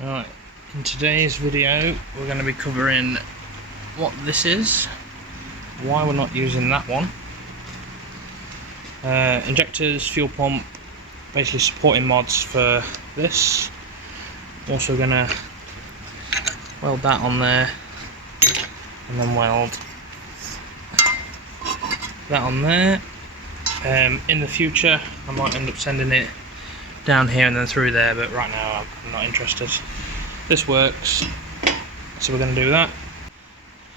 Right, in today's video we're going to be covering what this is, why we're not using that one, injectors, fuel pump, basically supporting mods for this. Also going to weld that on there and then weld that on there. In the future I might end up sending it down here and then through there, but right now I'm not interested. This works, so we're going to do that.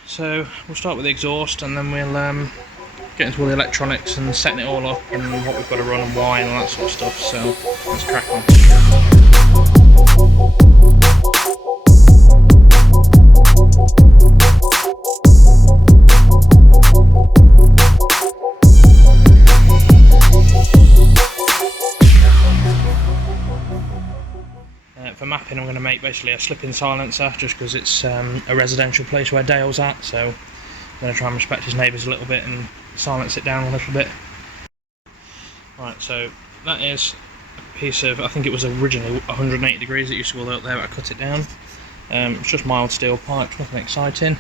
So we'll start with the exhaust and then we'll get into all the electronics and setting it all up and what we've got to run and why and all that sort of stuff. So let's crack on. For mapping, I'm going to make basically a slip-in silencer just because it's a residential place where Dale's at, so I'm going to try and respect his neighbours a little bit and silence it down a little bit. Right, so that is a piece of, I think it was originally 180 degrees, it used to go up there, but I cut it down. It's just mild steel pipes, nothing exciting.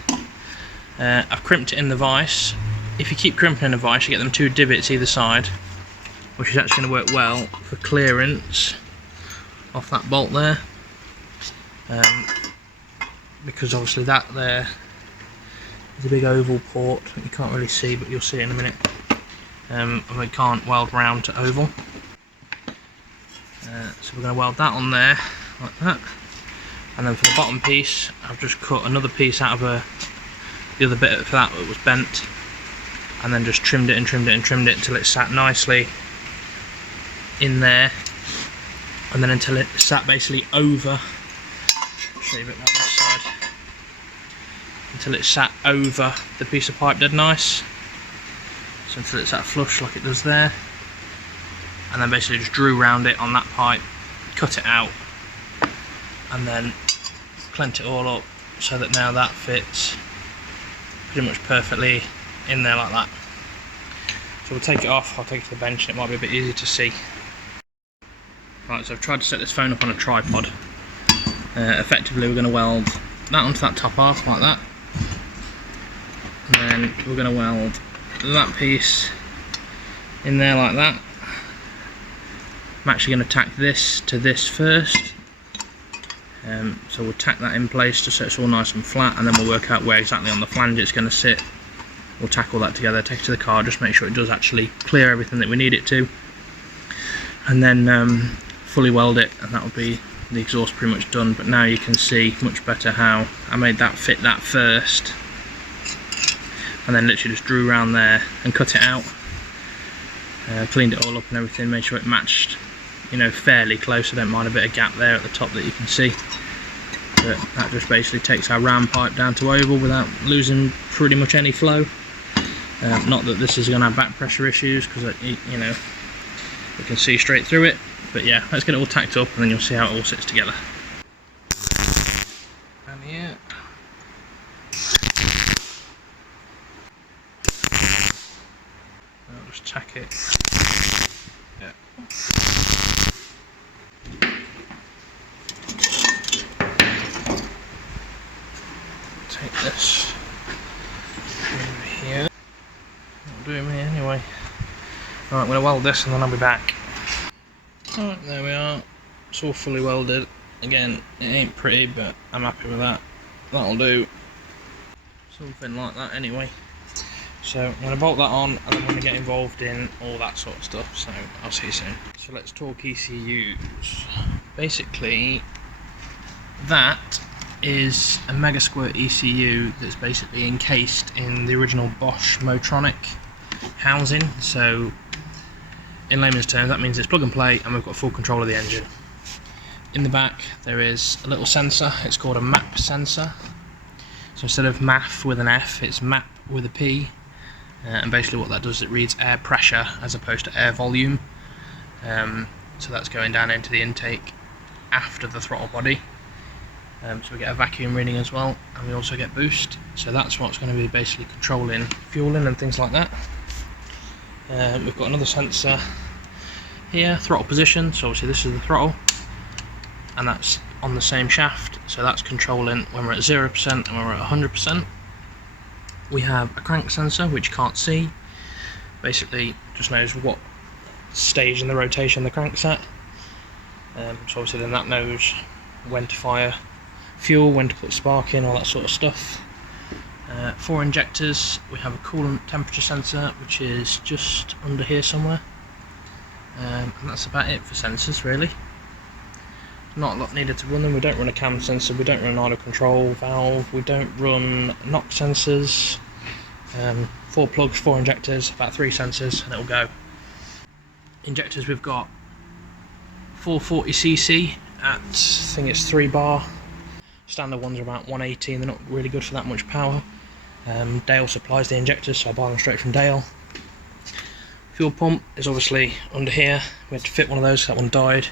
I've crimped it in the vise. If you keep crimping in the vise, you get them two divots either side, which is actually going to work well for clearance off that bolt there. Because obviously that there is a big oval port that you can't really see, but you'll see it in a minute. And we can't weld round to oval. So we're going to weld that on there like that. And then for the bottom piece, I've just cut another piece out of the other bit for that was bent, and then just trimmed it and trimmed it and trimmed it until it sat nicely in there, and then until it sat basically over. Show you a bit more on this side. Until it sat over the piece of pipe dead nice. So until it sat flush like it does there. And then basically just drew round it on that pipe, cut it out, and then cleaned it all up so that now that fits pretty much perfectly in there like that. So we'll take it off, I'll take it to the bench and it might be a bit easier to see. Right, so I've tried to set this phone up on a tripod. Effectively we're going to weld that onto that top half like that, and then we're going to weld that piece in there like that. I'm actually going to tack this to this first, so we'll tack that in place just so it's all nice and flat, and then we'll work out where exactly on the flange it's going to sit. We'll tack all that together, take it to the car, just make sure it does actually clear everything that we need it to, and then fully weld it, and that will be the exhaust pretty much done. But now you can see much better how I made that fit that first, and then literally just drew around there and cut it out, cleaned it all up and everything, made sure it matched, you know, fairly close. I don't mind a bit of gap there at the top that you can see, but that just basically takes our round pipe down to oval without losing pretty much any flow. Not that this is going to have back pressure issues, because you know, you can see straight through it. But yeah, let's get it all tacked up and then you'll see how it all sits together. And here. I'll just tack it. Yeah. Take this over here. That'll do me anyway. Right, I'm going to weld this and then I'll be back. Alright, there we are. It's all fully welded. Again, it ain't pretty, but I'm happy with that. That'll do. Something like that anyway. So I'm going to bolt that on and I'm going to get involved in all that sort of stuff, so I'll see you soon. So let's talk ECUs. Basically, that is a Mega Squirt ECU that's basically encased in the original Bosch Motronic housing. So in layman's terms, that means it's plug and play and we've got full control of the engine. In the back there is a little sensor, it's called a MAP sensor. So instead of MAF with an F, it's MAP with a P. And basically what that does is it reads air pressure as opposed to air volume. So that's going down into the intake after the throttle body. So we get a vacuum reading as well, and we also get boost. So that's what's going to be basically controlling fueling and things like that. We've got another sensor here, throttle position, so obviously this is the throttle, and that's on the same shaft, so that's controlling when we're at 0% and when we're at 100%. We have a crank sensor which you can't see, basically just knows what stage in the rotation the crank's at. So obviously then that knows when to fire fuel, when to put spark in, all that sort of stuff. 4 injectors. We have a coolant temperature sensor which is just under here somewhere, and that's about it for sensors really. Not a lot needed to run them. We don't run a cam sensor, we don't run an idle control valve, we don't run NOx sensors. 4 plugs, 4 injectors, about 3 sensors, and it'll go. Injectors, we've got 440cc at, I think it's 3 bar. Standard ones are about 180 and they're not really good for that much power. Dale supplies the injectors, so I buy them straight from Dale. Fuel pump is obviously under here. We had to fit one of those, that one died.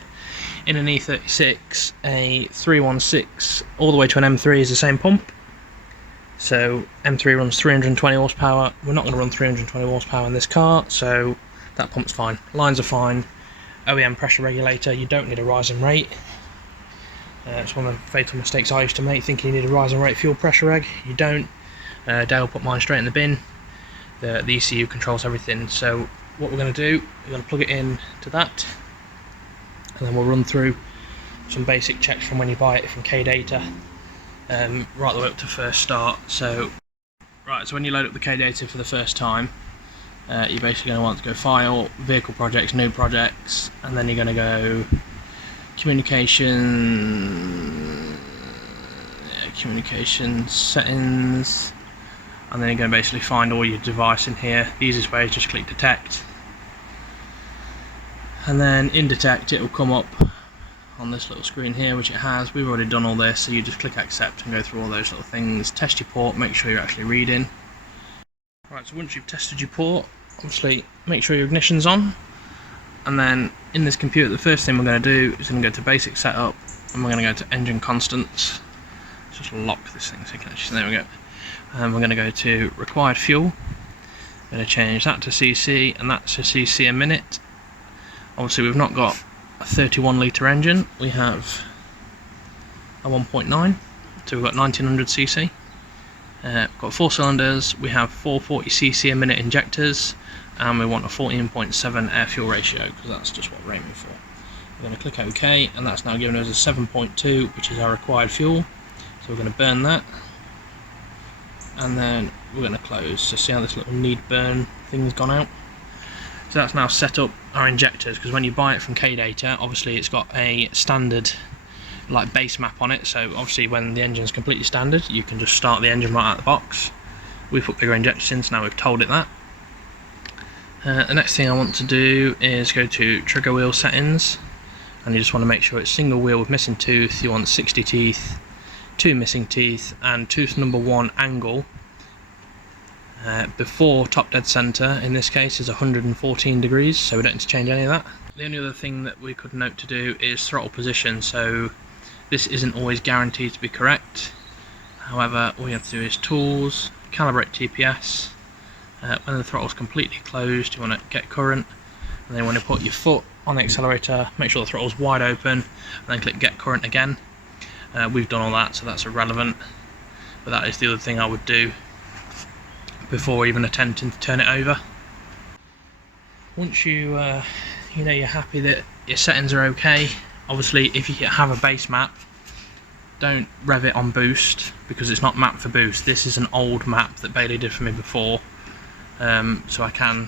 In an E36, a 316 all the way to an M3 is the same pump. So M3 runs 320 horsepower. We're not going to run 320 horsepower in this car, so that pump's fine. Lines are fine. OEM pressure regulator, you don't need a rising rate. It's one of the fatal mistakes I used to make, thinking you need a rising rate fuel pressure reg. You don't. Dale put mine straight in the bin. The ECU controls everything. So what we're going to do, we're going to plug it in to that, and then we'll run through some basic checks from when you buy it from K-Data, right the way up to first start. So when you load up the K-Data for the first time, you're basically going to want to go File, Vehicle Projects, New Projects, and then you're going to go Communication Settings, and then you're going to basically find all your device in here. The easiest way is just click Detect, and then in Detect it will come up on this little screen here, which it has. We've already done all this, so you just click Accept and go through all those little things. Test your port, make sure you're actually reading. Right, so once you've tested your port, obviously make sure your ignition's on, and then in this computer the first thing we're going to do is going to go to Basic Setup, and we're going to go to Engine Constants. Let's just lock this thing so you can actually, there we go. And we're going to go to Required Fuel. I'm going to change that to CC, and that's a CC a minute. Obviously we've not got a 31 litre engine, we have a 1.9, so we've got 1900cc. We've got 4 cylinders, we have 440cc a minute injectors, and we want a 14.7 air fuel ratio because that's just what we're aiming for. We're going to click OK, and that's now given us a 7.2, which is our required fuel. So we're going to burn that, and then we're going to close. So see how this little need burn thing's gone out? So that's now set up our injectors, because when you buy it from K-Data, obviously it's got a standard like base map on it, so obviously when the engine's completely standard you can just start the engine right out of the box. We put bigger injectors in, so now we've told it that. The next thing I want to do is go to trigger wheel settings, and you just want to make sure it's single wheel with missing tooth. You want 60 teeth, 2 missing teeth, and tooth number 1 angle before top dead center in this case is 114 degrees, so we don't need to change any of that. The only other thing that we could note to do is throttle position. So this isn't always guaranteed to be correct, however all you have to do is Tools, Calibrate TPS. When the throttle's completely closed you want to get current, and then when you put your foot on the accelerator make sure the throttle's wide open, and then click get current again. We've done all that, so that's irrelevant, but that is the other thing I would do before even attempting to turn it over. Once you know you're happy that your settings are okay, obviously if you have a base map, don't rev it on boost because it's not mapped for boost. This is an old map that Bailey did for me before, so I can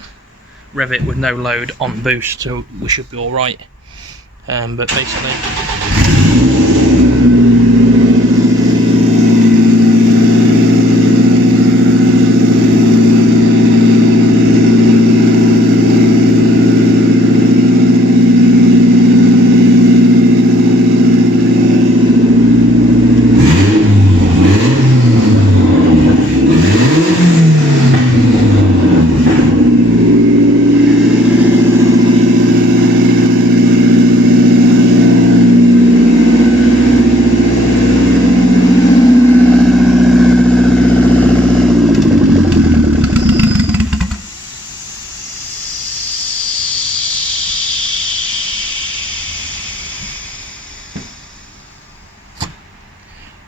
rev it with no load on boost, so we should be alright. But basically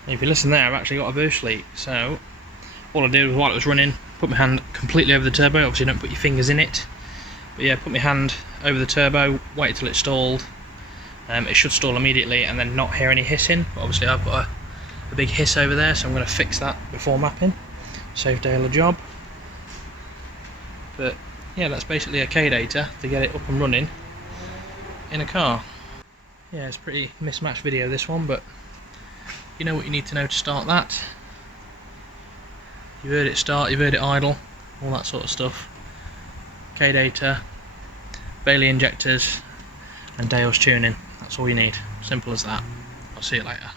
And if you listen there, I've actually got a burst leak. So all I did was, while it was running, put my hand completely over the turbo. Obviously don't put your fingers in it, but yeah, put my hand over the turbo, wait till it stalled. It should stall immediately and then not hear any hissing. But obviously I've got a big hiss over there, so I'm going to fix that before mapping. Save Dale a job. But yeah, that's basically a K-data to get it up and running in a car. Yeah, it's a pretty mismatched video this one, but you know what you need to know to start that. You've heard it start, you've heard it idle, all that sort of stuff. K-data, Bailey injectors and Dale's tuning. That's all you need. Simple as that. I'll see you later.